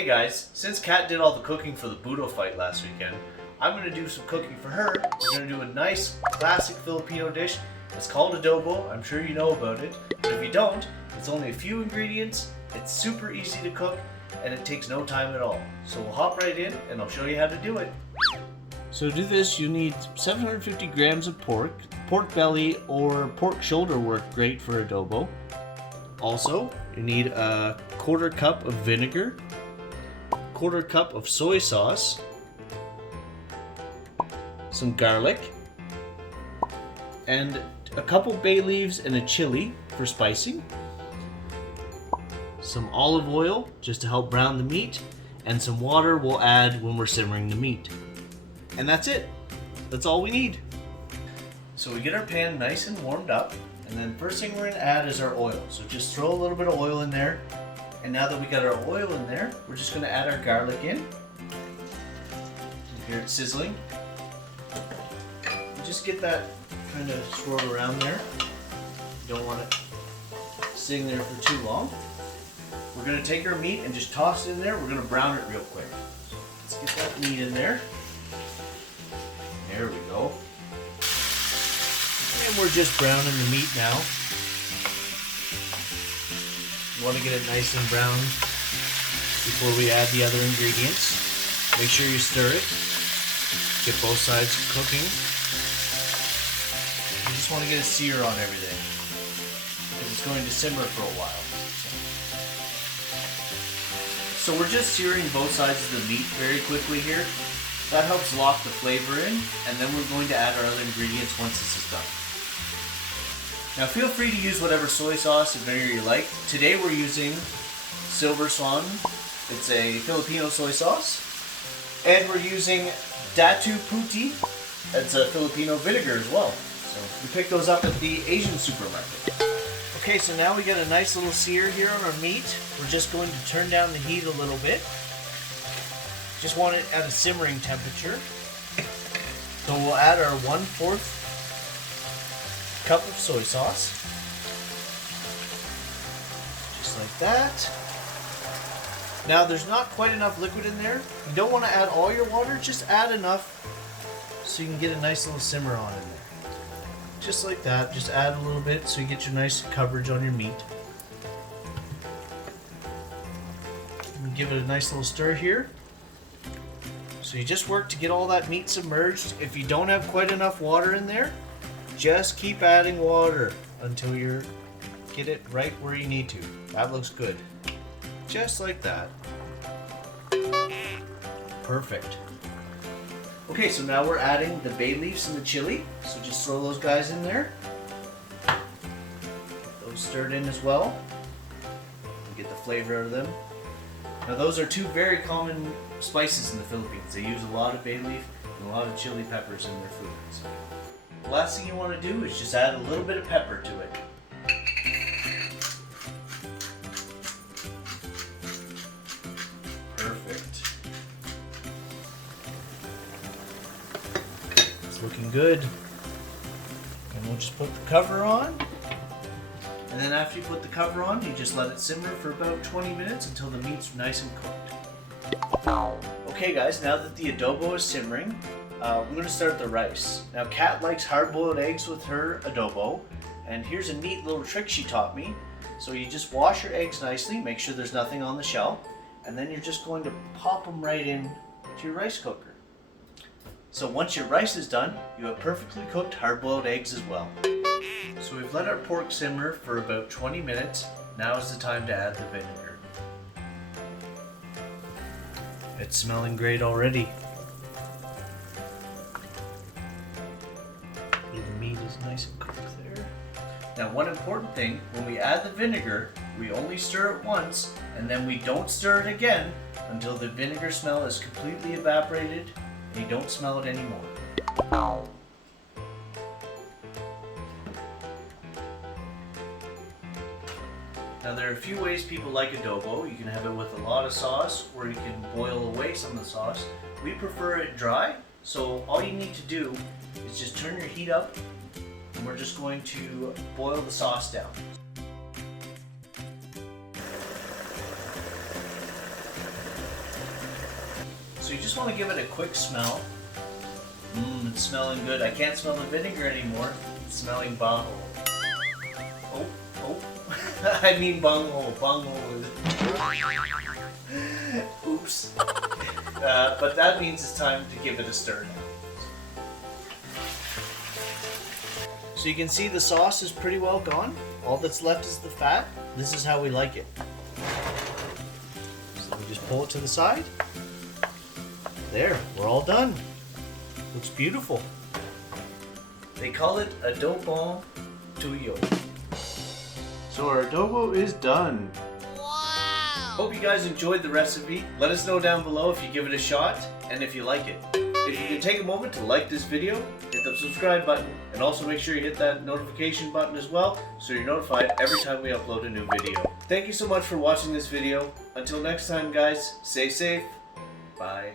Hey guys, since Kat did all the cooking for the Budo fight last weekend, I'm going to do some cooking for her. We're going to do a nice classic Filipino dish. It's called adobo. I'm sure you know about it, but if you don't, it's only a few ingredients, it's super easy to cook, and it takes no time at all. So we'll hop right in and I'll show you how to do it. So to do this, you need 750 grams of pork. Pork belly or pork shoulder work great for adobo. Also, you need a quarter cup of vinegar, quarter cup of soy sauce, some garlic, and a couple bay leaves and a chili for spicing, some olive oil just to help brown the meat, and some water we'll add when we're simmering the meat. And that's it. That's all we need. So we get our pan nice and warmed up, and then first thing we're going to add is our oil. So just throw a little bit of oil in there. And now that we got our oil in there, we're just going to add our garlic in. You hear it sizzling. And just get that kind of swirl around there. You don't want it sitting there for too long. We're going to take our meat and just toss it in there. We're going to brown it real quick. Let's get that meat in there. There we go. And we're just browning the meat now. You want to get it nice and brown before we add the other ingredients. Make sure you stir it. Get both sides cooking. You just want to get a sear on everything, because it's going to simmer for a while. So we're just searing both sides of the meat very quickly here. That helps lock the flavor in, and then we're going to add our other ingredients once this is done. Now feel free to use whatever soy sauce and vinegar you like. Today we're using Silver Swan. It's a Filipino soy sauce. And we're using Datu Puti. It's a Filipino vinegar as well. So we pick those up at the Asian supermarket. Okay, so now we got a nice little sear here on our meat. We're just going to turn down the heat a little bit. Just want it at a simmering temperature. So we'll add our 1/4 cup of soy sauce, just like that. Now there's not quite enough liquid in there. You don't want to add all your water, just add enough so you can get a nice little simmer on in there. Just like that, just add a little bit so you get your nice coverage on your meat. And give it a nice little stir here. So you just work to get all that meat submerged. If you don't have quite enough water in there, just keep adding water until you get it right where you need to. That looks good. Just like that. Perfect. Okay, so now we're adding the bay leaves and the chili. So just throw those guys in there. Get those stirred in as well. Get the flavor out of them. Now those are two very common spices in the Philippines. They use a lot of bay leaf and a lot of chili peppers in their foods. The last thing you want to do is just add a little bit of pepper to it. Perfect. It's looking good. And we'll just put the cover on. And then after you put the cover on, you just let it simmer for about 20 minutes until the meat's nice and cooked. Okay guys, now that the adobo is simmering, we're going to start the rice. Now Kat likes hard-boiled eggs with her adobo, and here's a neat little trick she taught me. So you just wash your eggs nicely, make sure there's nothing on the shell, and then you're just going to pop them right in to your rice cooker. So once your rice is done, you have perfectly cooked hard-boiled eggs as well. So we've let our pork simmer for about 20 minutes. Now is the time to add the vinegar. It's smelling great already. The meat is nice and cooked there. Now one important thing, when we add the vinegar, we only stir it once, and then we don't stir it again until the vinegar smell is completely evaporated and you don't smell it anymore. Now there are a few ways people like adobo. You can have it with a lot of sauce, or you can boil away some of the sauce. We prefer it dry, so all you need to do is just turn your heat up, and we're just going to boil the sauce down. So you just want to give it a quick smell. It's smelling good. I can't smell the vinegar anymore. It's smelling baho. Oh. I mean bunghole. Oops. But that means it's time to give it a stir now. So you can see the sauce is pretty well gone. All that's left is the fat. This is how we like it. So we just pull it to the side. There, we're all done. Looks beautiful. They call it adobo tuyo. So our adobo is done. Wow! Hope you guys enjoyed the recipe. Let us know down below if you give it a shot and if you like it. If you can take a moment to like this video, hit the subscribe button, and also make sure you hit that notification button as well so you're notified every time we upload a new video. Thank you so much for watching this video. Until next time guys, stay safe. Bye.